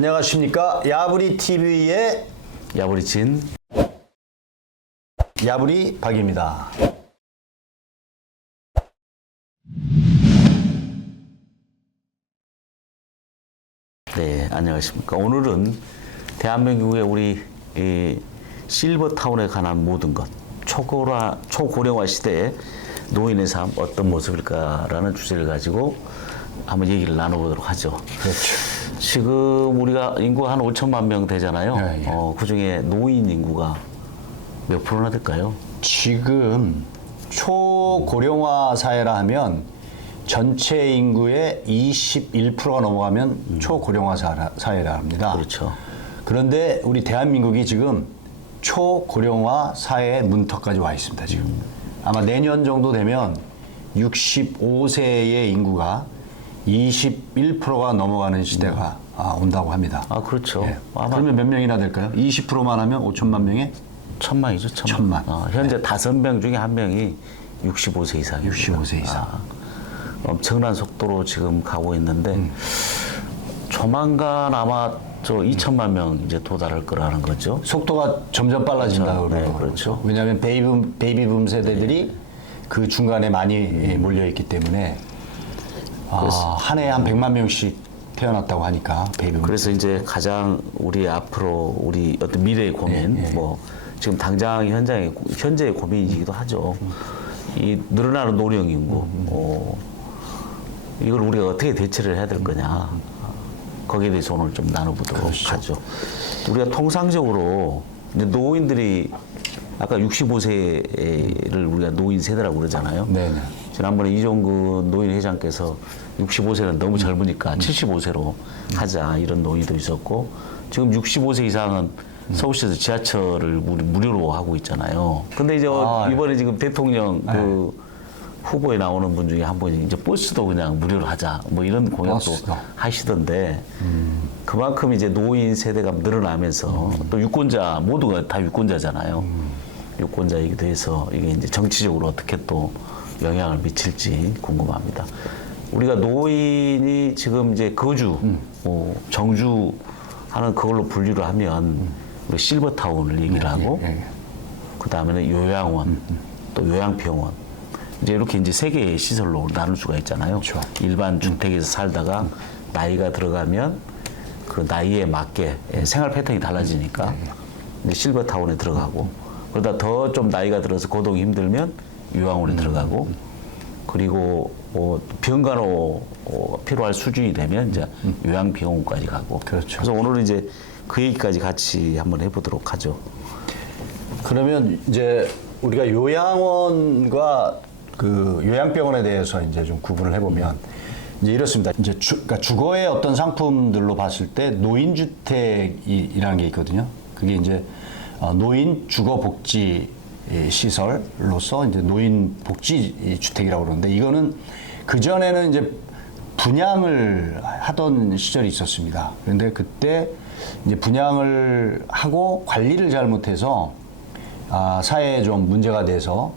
안녕하십니까. 야부리 TV의 야부리진 야부리 박입니다. 네, 안녕하십니까. 오늘은 대한민국의 우리 실버타운에 관한 모든 것, 초고령화 시대의 노인의 삶 어떤 모습일까라는 주제를 가지고 한번 얘기를 나눠보도록 하죠. 그렇죠. 지금 우리가 인구가 한 5천만 명 되잖아요. 예, 예. 그중에 노인 인구가 몇 프로나 될까요? 지금 초고령화 사회라 하면 전체 인구의 21%가 넘어가면 초고령화 사회라 합니다. 그렇죠. 그런데 우리 대한민국이 지금 초고령화 사회의 문턱까지 와 있습니다. 지금 아마 내년 정도 되면 65세의 인구가 21%가 넘어가는 시대가 온다고 합니다. 아, 그렇죠. 예. 아마 그러면 몇 명이나 될까요? 20%만 하면 5천만 명에 1,000만이죠, 1,000만. 1,000만. 현재 5명 중에 1명이 65세 이상입니다. 65세 이상. 엄청난 속도로 지금 가고 있는데 조만간 아마 저 2천만 명 이제 도달할 거라는 거죠. 속도가 점점 빨라진다고 그렇죠. 그러는 네, 거죠. 그렇죠. 왜냐하면 베이비붐 세대들이 그 중간에 많이 몰려 있기 때문에 한 해에 한 100만 명씩 태어났다고 하니까 베이비붐. 그래서 이제 가장 우리 앞으로 우리 어떤 미래의 고민, 예, 예. 뭐 지금 당장 현재의 고민이기도 하죠. 이 늘어나는 노령 인구, 이걸 우리가 어떻게 대처를 해야 될 거냐. 거기에 대해서 오늘 좀 나눠보도록 그렇죠. 하죠. 우리가 통상적으로 이제 노인들이 아까 65세를 우리가 노인 세대라고 그러잖아요. 네네. 지난번에 이종근 노인 회장께서 65세는 너무 젊으니까 75세로 하자 이런 논의도 있었고 지금 65세 이상은 서울시에서 지하철을 무료로 하고 있잖아요. 근데 이제 이번에 지금 대통령 그 후보에 나오는 분 중에 한 분이 이제 버스도 그냥 무료로 하자 뭐 이런 공약도 버스도. 하시던데 그만큼 이제 노인 세대가 늘어나면서 또 유권자 모두가 다 유권자잖아요. 유권자이기도 해서 이게 이제 정치적으로 어떻게 또 영향을 미칠지 궁금합니다. 우리가 노인이 지금 이제 거주, 정주하는 그걸로 분류를 하면 우리 실버타운을 얘기를 하고 그 다음에는 요양원, 또 요양병원 이제 이렇게 이제 세 개의 시설로 나눌 수가 있잖아요. 그렇죠. 일반 주택에서 살다가 나이가 들어가면 그 나이에 맞게 생활 패턴이 달라지니까 이제 실버타운에 들어가고 그러다 더 좀 나이가 들어서 거동이 힘들면 요양원에 들어가고 그리고 병간호 필요할 수준이 되면 이제 요양병원까지 가고 그렇죠. 그래서 오늘은 이제 그 얘기까지 같이 한번 해보도록 하죠. 그러면 이제 우리가 요양원과 그 요양병원에 대해서 이제 좀 구분을 해보면 이제 이렇습니다. 이제 그러니까 주거의 어떤 상품들로 봤을 때 노인주택이라는 게 있거든요. 그게 이제 노인 주거복지 시설로서 이제 노인 복지 주택이라고 그러는데 이거는 그 전에는 이제 분양을 하던 시절이 있었습니다. 그런데 그때 이제 분양을 하고 관리를 잘못해서 사회에 좀 문제가 돼서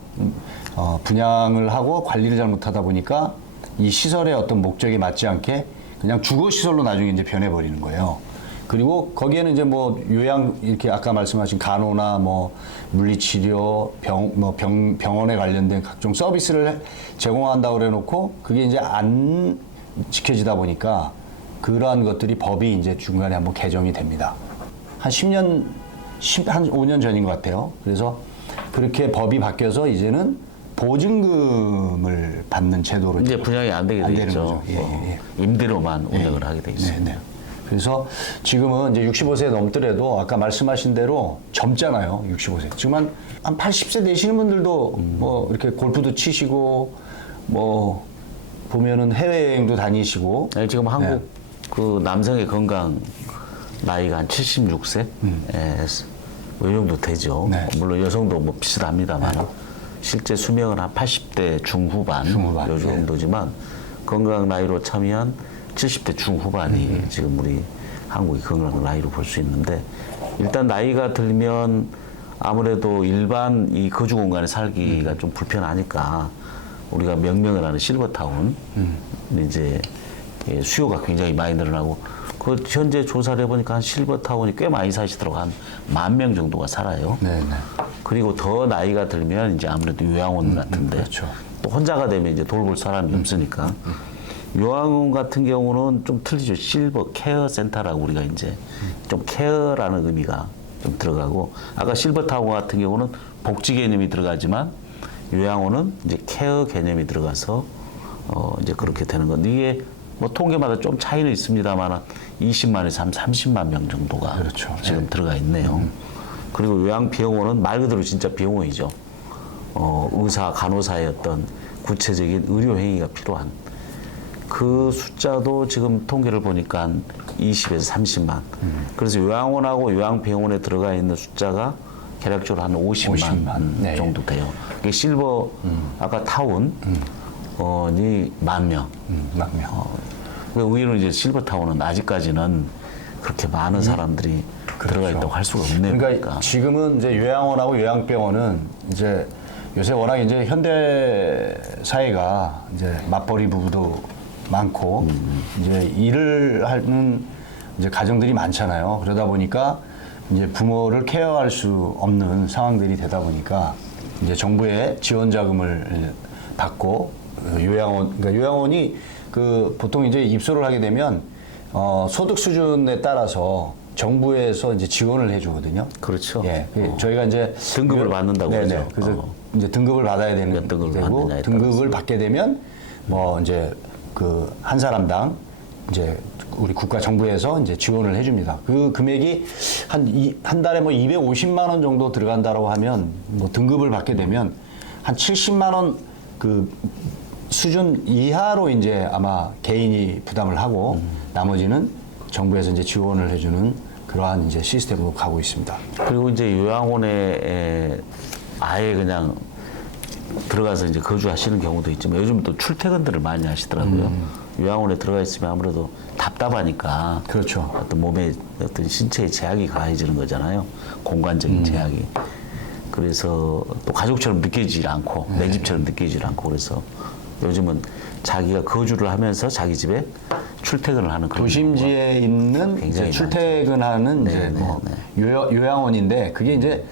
분양을 하고 관리를 잘못하다 보니까 이 시설의 어떤 목적에 맞지 않게 그냥 주거 시설로 나중에 이제 변해버리는 거예요. 그리고 거기에는 이제 뭐 요양 이렇게 아까 말씀하신 간호나 뭐 물리치료 병원에 관련된 각종 서비스를 제공한다고 그래 놓고 그게 이제 안 지켜지다 보니까 그러한 것들이 법이 이제 중간에 한번 개정이 됩니다. 한 5년 전인 것 같아요. 그래서 그렇게 법이 바뀌어서 이제는 보증금을 받는 제도로 이제 분양이 안 되게 돼 있죠. 거죠. 예. 임대로만 운영을 하게 돼 있습니다. 네. 그래서 지금은 이제 65세 넘더라도 아까 말씀하신 대로 젊잖아요. 65세. 지금 한 80세 되시는 분들도 뭐 이렇게 골프도 치시고 뭐 보면은 해외여행도 다니시고. 네, 지금 한국 그 남성의 건강 나이가 한 76세? 뭐 이 정도 되죠. 네. 물론 여성도 뭐 비슷합니다만 실제 수명은 한 80대 중후반 요 정도지만 건강 나이로 참여한 70대 중후반이 지금 우리 한국의 건강 나이로 볼 수 있는데 일단 나이가 들면 아무래도 일반 이 거주 공간에 살기가 좀 불편하니까 우리가 명명을 하는 실버타운 이제 수요가 굉장히 많이 늘어나고 그 현재 조사를 해보니까 한 실버타운이 꽤 많이 사시더라고. 한 10,000명 정도가 살아요. 네, 네. 그리고 더 나이가 들면 이제 아무래도 요양원 같은데 그렇죠. 또 혼자가 되면 이제 돌볼 사람이 없으니까 요양원 같은 경우는 좀 틀리죠. 실버 케어 센터라고 우리가 이제 좀 케어라는 의미가 좀 들어가고 아까 실버타운 같은 경우는 복지 개념이 들어가지만 요양원은 이제 케어 개념이 들어가서 이제 그렇게 되는 건데 이게 뭐 통계마다 좀 차이는 있습니다만 20만에서 한 30만 명 정도가 그렇죠. 지금 들어가 있네요. 그리고 요양병원은 말 그대로 진짜 병원이죠. 의사, 간호사의 어떤 구체적인 의료 행위가 필요한 그 숫자도 지금 통계를 보니까 한 20에서 30만. 그래서 요양원하고 요양병원에 들어가 있는 숫자가 대략적으로 한 50만 네. 정도 돼요. 이게 실버 아까 타운이 10,000명. 10,000명. 의외로 이제 실버타운은 아직까지는 그렇게 많은 사람들이 들어가 있다고 할 수가 없네요. 그러니까 지금은 이제 요양원하고 요양병원은 이제 요새 워낙 이제 현대 사회가 이제 맞벌이 부부도 많고 이제 일을 하는 이제 가정들이 많잖아요. 그러다 보니까 이제 부모를 케어할 수 없는 상황들이 되다 보니까 이제 정부의 지원 자금을 받고 요양원, 그러니까 요양원이 그 보통 이제 입소를 하게 되면 소득 수준에 따라서 정부에서 이제 지원을 해주거든요. 그렇죠. 예, 저희가 이제 등급을 받는다고 네네. 그러죠. 그래서 이제 등급을 받아야 되는 몇 등급을 되고 받느냐에 등급을 받게 되면 뭐 이제 그 한 사람당 이제 우리 국가 정부에서 이제 지원을 해줍니다. 그 금액이 한 달에 뭐 250만 원 정도 들어간다라고 하면 뭐 등급을 받게 되면 한 70만 원 그 수준 이하로 이제 아마 개인이 부담을 하고 나머지는 정부에서 이제 지원을 해주는 그러한 이제 시스템으로 가고 있습니다. 그리고 이제 요양원에 아예 그냥 들어가서 이제 거주하시는 경우도 있지만 요즘 또 출퇴근들을 많이 하시더라고요. 요양원에 들어가 있으면 아무래도 답답하니까 그렇죠. 어떤 몸에 어떤 신체의 제약이 가해지는 거잖아요. 공간적인 제약이. 그래서 또 가족처럼 느끼지 않고 내 집처럼 느끼지 않고 그래서 요즘은 자기가 거주를 하면서 자기 집에 출퇴근을 하는 그런 도심지에 있는 이제 굉장히 출퇴근하는 이제 네, 뭐 네, 요양원인데 그게 이제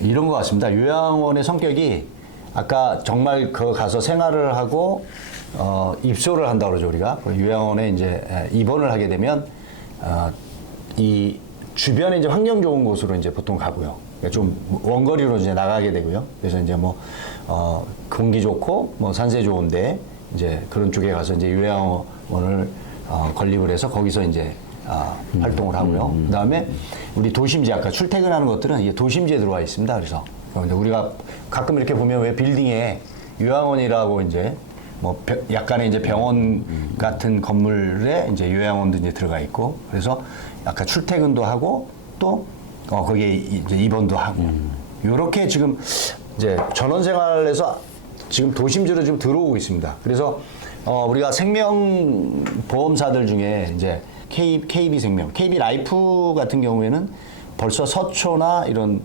이런 것 같습니다. 요양원의 성격이 아까 정말 그 가서 생활을 하고 입소를 한다 그러죠 우리가. 요양원에 이제 입원을 하게 되면 이 주변에 이제 환경 좋은 곳으로 이제 보통 가고요. 그러니까 좀 원거리로 이제 나가게 되고요. 그래서 이제 뭐 공기 좋고 뭐 산세 좋은데 이제 그런 쪽에 가서 이제 요양원을 건립을 해서 거기서 이제 활동을 하고요. 그다음에 우리 도심지 아까 출퇴근하는 것들은 이게 도심지에 들어와 있습니다. 그래서 이제 우리가 가끔 이렇게 보면 왜 빌딩에 요양원이라고 이제 뭐 약간의 이제 병원 같은 건물에 이제 요양원도 이제 들어가 있고 그래서 약간 출퇴근도 하고 또 거기에 이제 입원도 하고 요렇게 지금 이제 전원생활에서 지금 도심지로 좀 들어오고 있습니다. 그래서 우리가 생명보험사들 중에 이제 KB생명, KB라이프 같은 경우에는 벌써 서초나 이런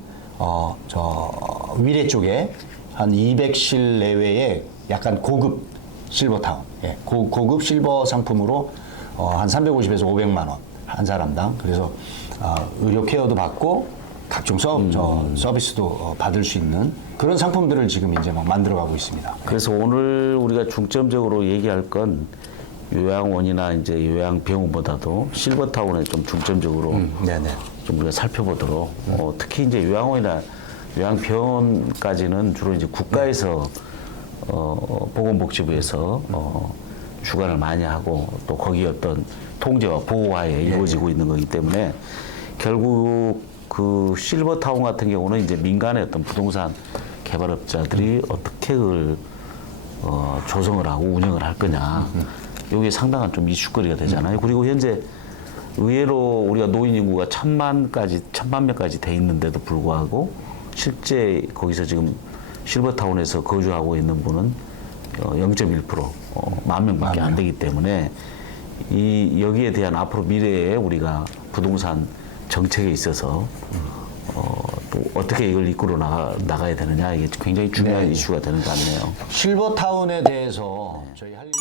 저 위례 쪽에 한 200실 내외의 약간 고급 실버타운, 예, 고급 실버 상품으로 한 350에서 500만 원 한 사람당. 그래서 의료 케어도 받고 각종 서비스도 받을 수 있는 그런 상품들을 지금 이제 막 만들어가고 있습니다. 그래서 오늘 우리가 중점적으로 얘기할 건 요양원이나 이제 요양병원보다도 실버타운에 좀 중점적으로 네네. 좀 우리가 살펴보도록 특히 이제 요양원이나 요양병원까지는 주로 이제 국가에서 보건복지부에서 주관을 많이 하고 또 거기 어떤 통제와 보호하에 이루어지고 있는 거기 때문에 결국 그 실버타운 같은 경우는 이제 민간의 어떤 부동산 개발업자들이 어떻게 그걸 조성을 하고 운영을 할 거냐. 이게 상당한 좀 이슈거리가 되잖아요. 그리고 현재 의외로 우리가 노인 인구가 1,000만 명까지 돼 있는데도 불구하고 실제 거기서 지금 실버타운에서 거주하고 있는 분은 0.1%, 10,000명밖에 안 되기 때문에 여기에 대한 앞으로 미래에 우리가 부동산 정책에 있어서 또 어떻게 이걸 이끌어 나가야 되느냐 이게 굉장히 중요한 이슈가 되는 것 같네요. 실버타운에 대해서 저희 한림원